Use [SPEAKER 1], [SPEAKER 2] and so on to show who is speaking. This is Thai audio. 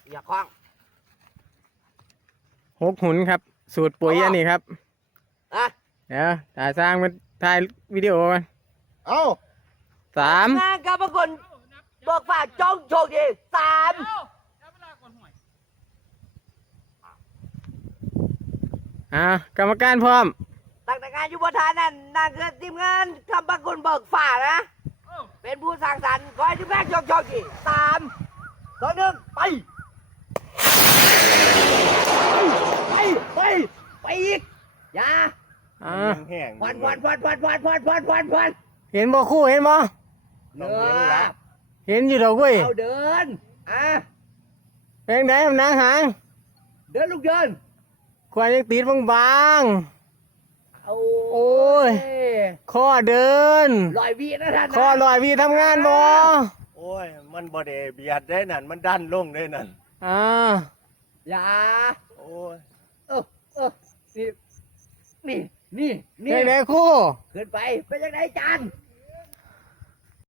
[SPEAKER 1] อย่าคล้อง
[SPEAKER 2] 6 หุ่นครับสูตรปุ๋ยอันนี้ครับ
[SPEAKER 1] อ่ะ
[SPEAKER 2] เดี๋ยวถ่ายสร้างมันถ่ายวิดีโอกัน
[SPEAKER 3] เอ้า
[SPEAKER 2] 3
[SPEAKER 1] งานกับปรากฏบอกฝ่าจ้องโชคดี3
[SPEAKER 2] กรรมการพร้อม
[SPEAKER 1] ตั้งแต่งานอยู่บนฐานนั่นคือทีมงานทำปรากฏเบิกฝ่านะเป็นผู้สร้างสรรค์คอยทีมงานโชคดี3 2 1ไปไปอีกอย่า
[SPEAKER 3] แห้ง
[SPEAKER 1] วัน
[SPEAKER 2] เห็นบ่คู่เห็นบ่
[SPEAKER 1] เนื้อ
[SPEAKER 2] เห็นอยู่ดอกเว้ย
[SPEAKER 1] เอาเดิน
[SPEAKER 2] เป็นไงมันนางหาง
[SPEAKER 1] เดินลูกเดิน
[SPEAKER 2] ควายยังติดบาง
[SPEAKER 1] เอา
[SPEAKER 2] โอ้ย ๆข้อเดิน
[SPEAKER 1] ลอยวีนะท่านนะ
[SPEAKER 2] ข้อลอยวีทำงานบ่
[SPEAKER 3] โอ้ยมันบ่ได้เบียดได้นั่นมันดันลงได้นั่น
[SPEAKER 1] อย่า
[SPEAKER 3] โอ้ย
[SPEAKER 1] นี่
[SPEAKER 2] เป็นไงคู่
[SPEAKER 1] ขึ้นไปเป็นยังไงจาน